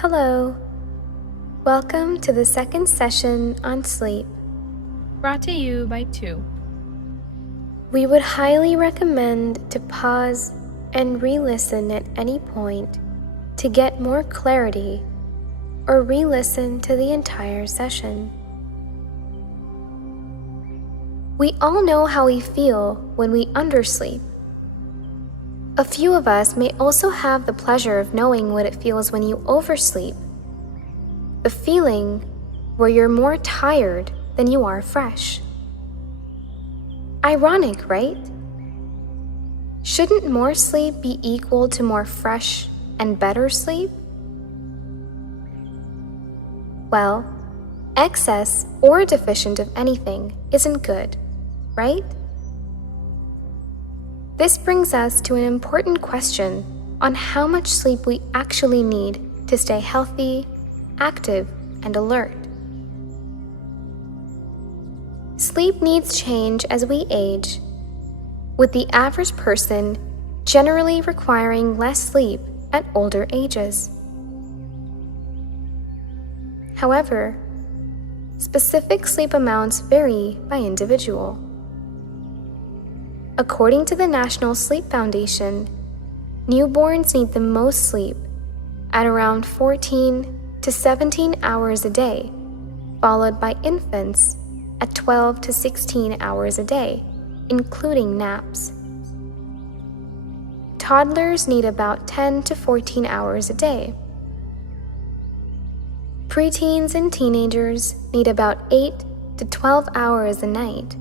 Hello. Welcome to the second session on sleep. Brought to you by 2. We would highly recommend to pause and re-listen at any point to get more clarity, or re-listen to the entire session. We all know how we feel when we undersleep. A few of us may also have the pleasure of knowing what it feels when you oversleep. The feeling where you're more tired than you are fresh. Ironic, right? Shouldn't more sleep be equal to more fresh and better sleep? Well, excess or deficient of anything isn't good, right? This brings us to an important question on how much sleep we actually need to stay healthy, active, and alert. Sleep needs change as we age, with the average person generally requiring less sleep at older ages. However, specific sleep amounts vary by individual. According to the National Sleep Foundation, newborns need the most sleep at around 14 to 17 hours a day, followed by infants at 12 to 16 hours a day, including naps. Toddlers need about 10 to 14 hours a day. Preteens and teenagers need about 8 to 12 hours a night.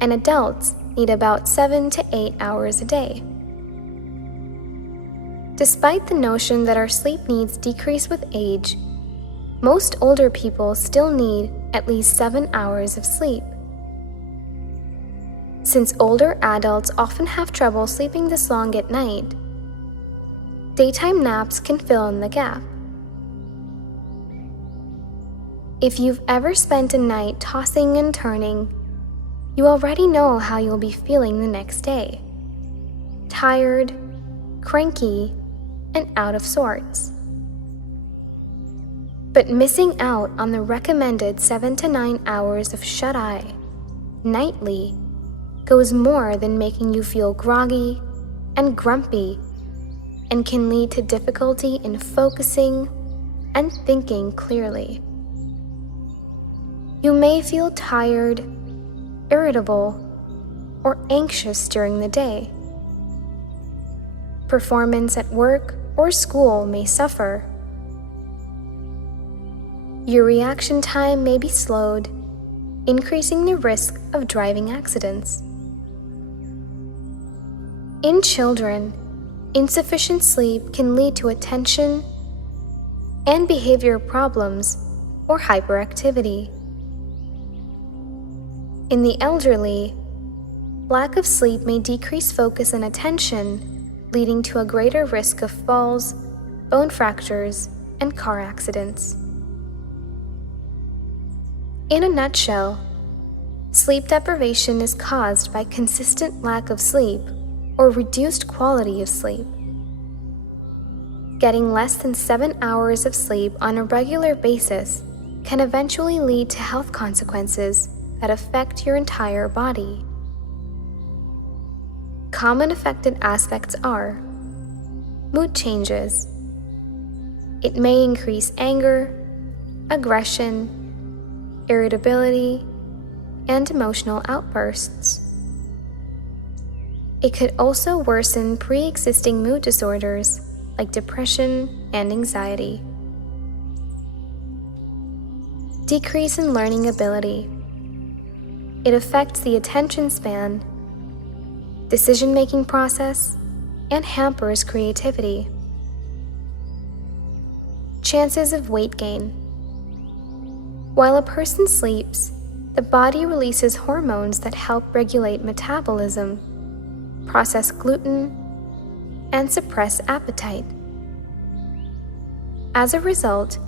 And adults need about 7 to 8 hours a day. Despite the notion that our sleep needs decrease with age, most older people still need at least 7 hours of sleep. Since older adults often have trouble sleeping this long at night, daytime naps can fill in the gap. If you've ever spent a night tossing and turning, you already know how you'll be feeling the next day. Tired, cranky, and out of sorts. But missing out on the recommended 7 to 9 hours of shut-eye nightly goes more than making you feel groggy and grumpy, and can lead to difficulty in focusing and thinking clearly. You may feel tired, irritable, or anxious during the day. Performance at work or school may suffer. Your reaction time may be slowed, increasing the risk of driving accidents. In children, insufficient sleep can lead to attention and behavior problems or hyperactivity. In the elderly, lack of sleep may decrease focus and attention, leading to a greater risk of falls, bone fractures, and car accidents. In a nutshell, sleep deprivation is caused by consistent lack of sleep or reduced quality of sleep. Getting less than 7 hours of sleep on a regular basis can eventually lead to health consequences that affect your entire body. Common affected aspects are mood changes. It may increase anger, aggression, irritability, and emotional outbursts. It could also worsen pre-existing mood disorders like depression and anxiety. Decrease in learning ability. It affects the attention span, decision-making process, and hampers creativity. Chances of weight gain. While a person sleeps, the body releases hormones that help regulate metabolism, process gluten, and suppress appetite. As a result,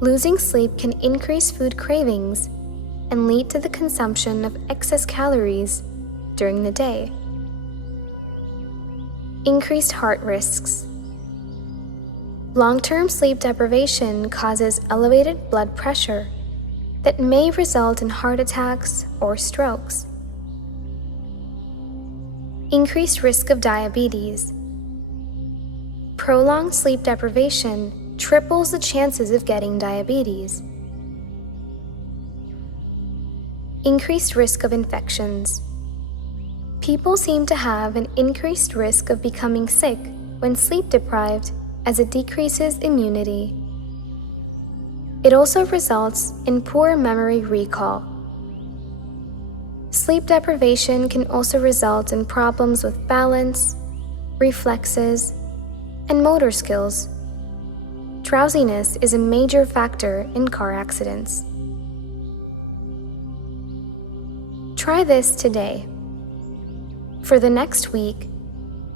losing sleep can increase food cravings and lead to the consumption of excess calories during the day. Increased heart risks. Long-term sleep deprivation causes elevated blood pressure that may result in heart attacks or strokes. Increased risk of diabetes. Prolonged sleep deprivation triples the chances of getting diabetes. Increased risk of infections. People seem to have an increased risk of becoming sick when sleep deprived, as it decreases immunity. It also results in poor memory recall. Sleep deprivation can also result in problems with balance, reflexes, and motor skills. Drowsiness is a major factor in car accidents. Try this today. For the next week,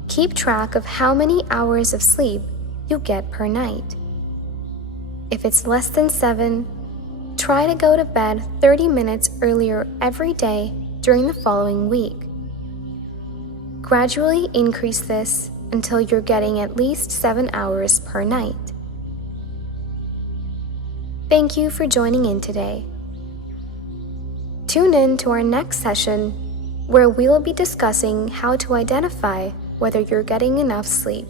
keep track of how many hours of sleep you get per night. If it's less than 7, try to go to bed 30 minutes earlier every day during the following week. Gradually increase this until you're getting at least 7 hours per night. Thank you for joining in today. Tune in to our next session where we'll be discussing how to identify whether you're getting enough sleep.